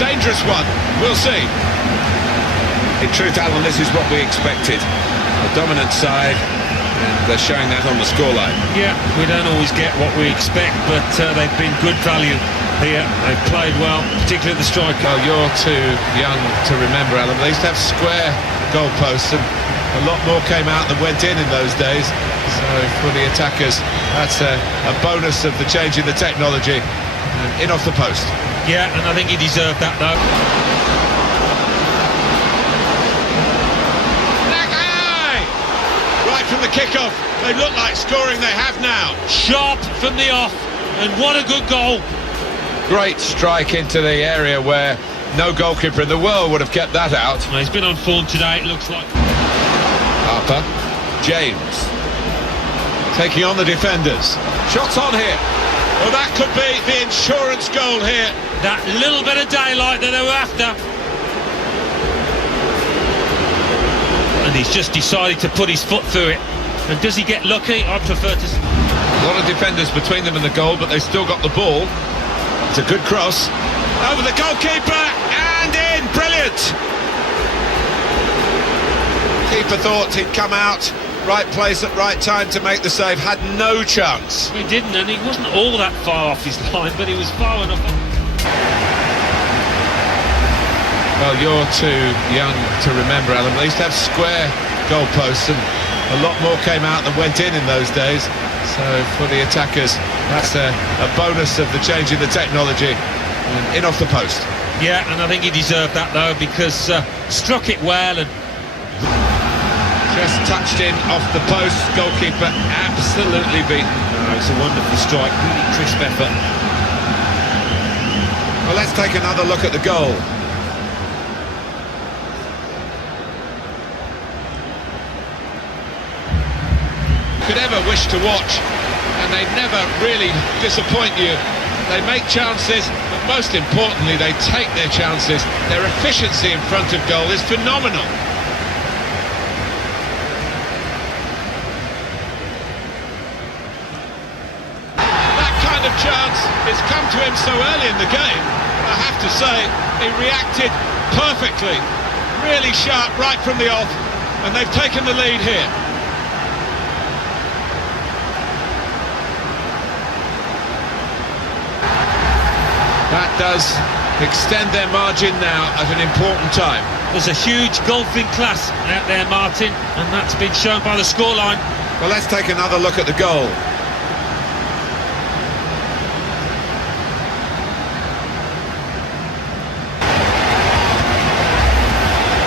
dangerous one. We'll see. In truth, Alan, this is what we expected. A dominant side, and they're showing that on the scoreline. Yeah, we don't always get what we expect, but they've been good value here. They've played well, particularly the striker. Well, you're too young to remember, Alan. They used to have square goalposts, and a lot more came out than went in those days. So for the attackers, that's a bonus of the change in the technology. And in off the post. Yeah, and I think he deserved that, though. Right from the kick-off, they look like scoring. They have now. Sharp from the off, and what a good goal. Great strike into the area where no goalkeeper in the world would have kept that out. Well, he's been on form today, it looks like. Harper, James, taking on the defenders. Shots on here. Well, that could be the insurance goal here. That little bit of daylight that they were after. And he's just decided to put his foot through it. And does he get lucky? I prefer to... A lot of defenders between them and the goal, but they still got the ball. It's a good cross. Over the goalkeeper, and in! Brilliant! Keeper thought he'd come out. Right place at right time to make the save. Had no chance. He didn't, and he wasn't all that far off his line, but he was far enough. Well, you're too young to remember, Alan. They used to have square goalposts, and a lot more came out than went in those days. So for the attackers, that's a bonus of the change in the technology. And in off the post. Yeah, and I think he deserved that, though, because struck it well and... Just touched in off the post. Goalkeeper absolutely beaten. Oh, it's a wonderful strike, really crisp effort. Well, let's take another look at the goal. Could ever wish to watch, and they never really disappoint you. They make chances, but most importantly, they take their chances. Their efficiency in front of goal is phenomenal. Chance it's come to him so early in the game. I have to say he reacted perfectly, really sharp right from the off, and they've taken the lead here. That does extend their margin now at an important time. There's a huge golfing class out there, Martin, and that's been shown by the scoreline. Well, let's take another look at the goal.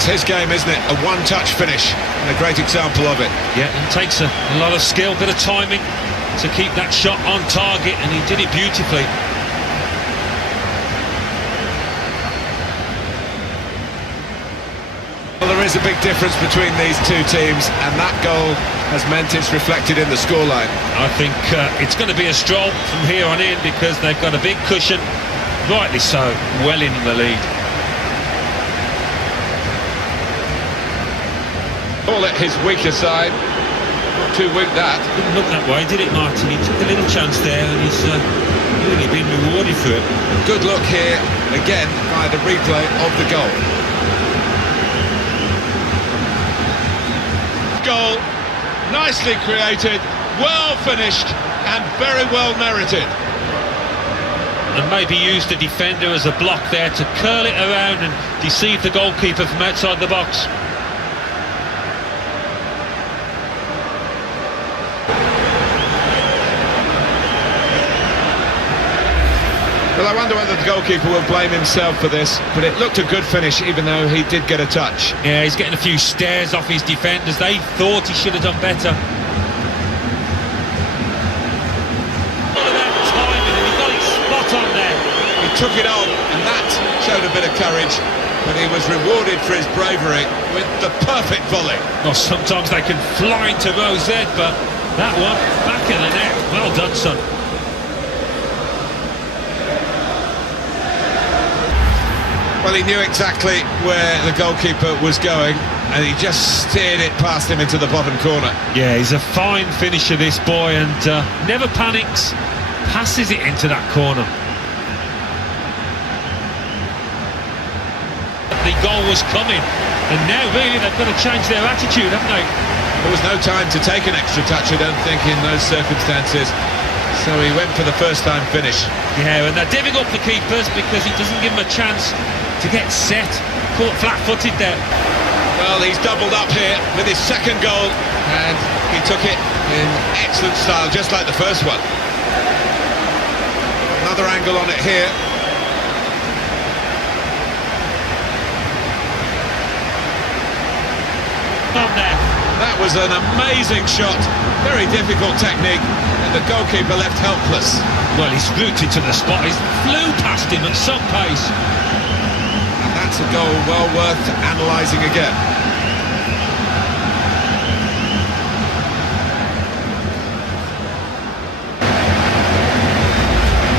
It's his game, isn't it? A one-touch finish, and a great example of it. Yeah, it takes a lot of skill, bit of timing to keep that shot on target, and he did it beautifully. Well, there is a big difference between these two teams, and that goal has meant it's reflected in the scoreline. I think it's going to be a stroll from here on in, because they've got a big cushion, rightly so, well in the lead. Call it his weaker side. Not too weak, that. Didn't look that way, did it, Martin? He took a little chance there, and he's really been rewarded for it. Good look here, again, by the replay of the goal. Goal, nicely created, well finished, and very well merited. And maybe use the defender as a block there to curl it around and deceive the goalkeeper from outside the box. Well, I wonder whether the goalkeeper will blame himself for this, but it looked a good finish, even though he did get a touch. Yeah, he's getting a few stares off his defenders. They thought he should have done better. All of that timing, and he got it spot on there. He took it on, and that showed a bit of courage, but he was rewarded for his bravery with the perfect volley. Well, sometimes they can fly into Rose Ed, but that one, back in the net. Well done, son. Well, he knew exactly where the goalkeeper was going, and he just steered it past him into the bottom corner. Yeah, he's a fine finisher, this boy, and never panics, passes it into that corner. the goal was coming. And now really they've got to change their attitude, haven't they? There was no time to take an extra touch, I don't think, in those circumstances. So he went for the first-time finish. Yeah, and they're divvying up the keepers because he doesn't give them a chance to get set. Caught flat-footed there. Well, he's doubled up here with his second goal, and he took it in excellent style, just like the first one. Another angle on it here. On there. That was an amazing shot. Very difficult technique, and the goalkeeper left helpless. Well, he's rooted to the spot. He flew past him at some pace. And that's a goal well worth analysing again.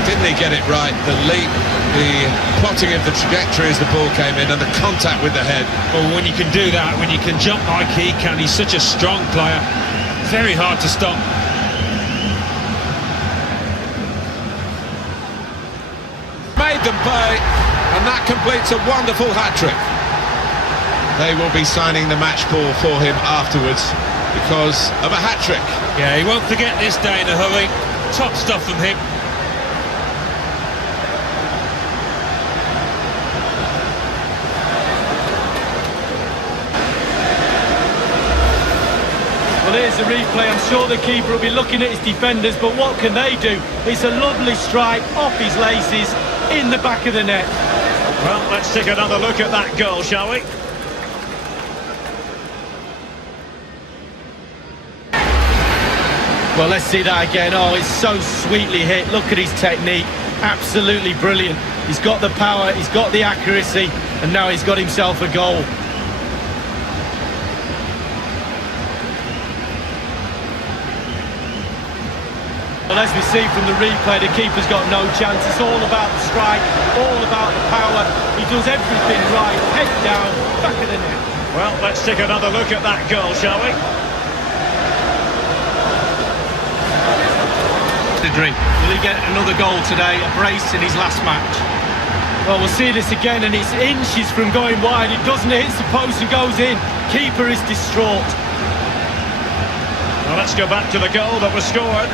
Didn't he get it right? The leap, the plotting of the trajectory as the ball came in, and the contact with the head. Well, when you can do that, when you can jump like he can, he's such a strong player. Very hard to stop. Made them pay, and that completes a wonderful hat-trick. They will be signing the match ball for him afterwards because of a hat-trick. Yeah, he won't forget this day in a hurry. Top stuff from him. Well, here's the replay. I'm sure the keeper will be looking at his defenders, but what can they do? It's a lovely strike off his laces in the back of the net. Well, let's take another look at that goal, shall we? Well, let's see that again. Oh, it's so sweetly hit. Look at his technique. Absolutely brilliant. He's got the power, he's got the accuracy, and now he's got himself a goal. Well, as we see from the replay, the keeper's got no chance. It's all about the strike, all about the power. He does everything right, head down, back of the net. Well, let's take another look at that goal, shall we? Will he get another goal today? A brace in his last match. Well, we'll see this again, and it's inches from going wide. It doesn't, it hits the post and goes in. Keeper is distraught. Well, let's go back to the goal that was scored.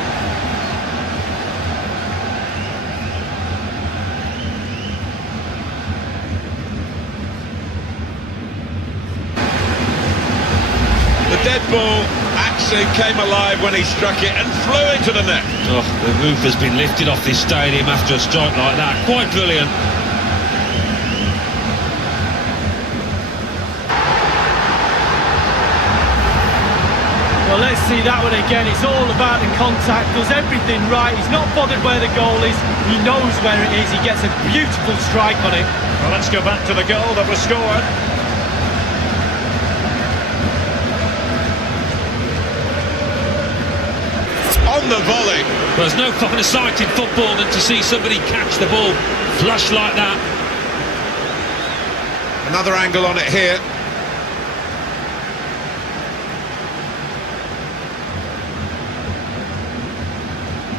The dead ball actually came alive when he struck it and flew into the net. Oh, the roof has been lifted off this stadium after a strike like that. Quite brilliant. Well, let's see that one again. It's all about the contact, does everything right. He's not bothered where the goal is. He knows where it is. He gets a beautiful strike on it. Well, let's go back to the goal that was scored. On the volley. There's no finer sight in football than to see somebody catch the ball flush like that. Another angle on it here.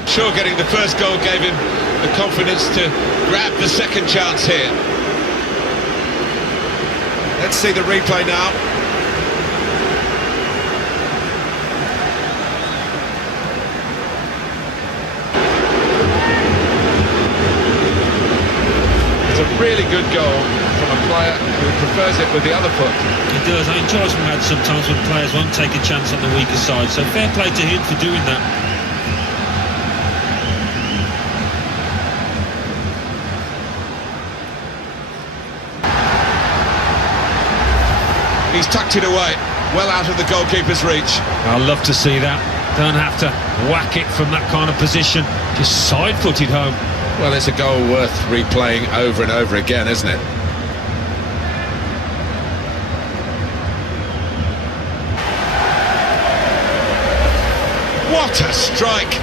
Sure, getting the first goal gave him the confidence to grab the second chance here. Let's see the replay now. It's a really good goal from a player who prefers it with the other foot. He does. I enjoy some mad sometimes when players won't take a chance on the weaker side, so fair play to him for doing that. He's tucked it away, well out of the goalkeeper's reach. I love to see that. Don't have to whack it from that kind of position. Just side-footed home. Well, it's a goal worth replaying over and over again, isn't it? What a strike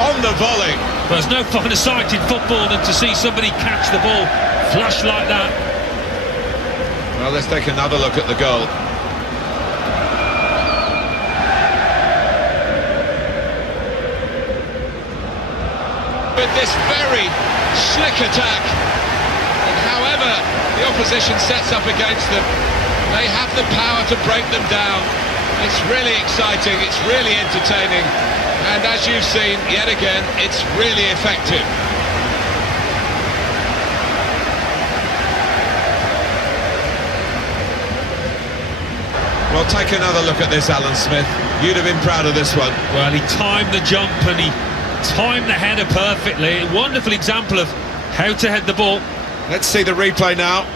on the volley. There's no finer sight in football than to see somebody catch the ball flush like that. Well, let's take another look at the goal. With this very slick attack, And however the opposition sets up against them, they have the power to break them down. It's really exciting, it's really entertaining, and as you've seen, yet again, it's really effective. Well, take another look at this, Alan Smith. You'd have been proud of this one. Well, he timed the jump and he timed the header perfectly. A wonderful example of how to head the ball. Let's see the replay now.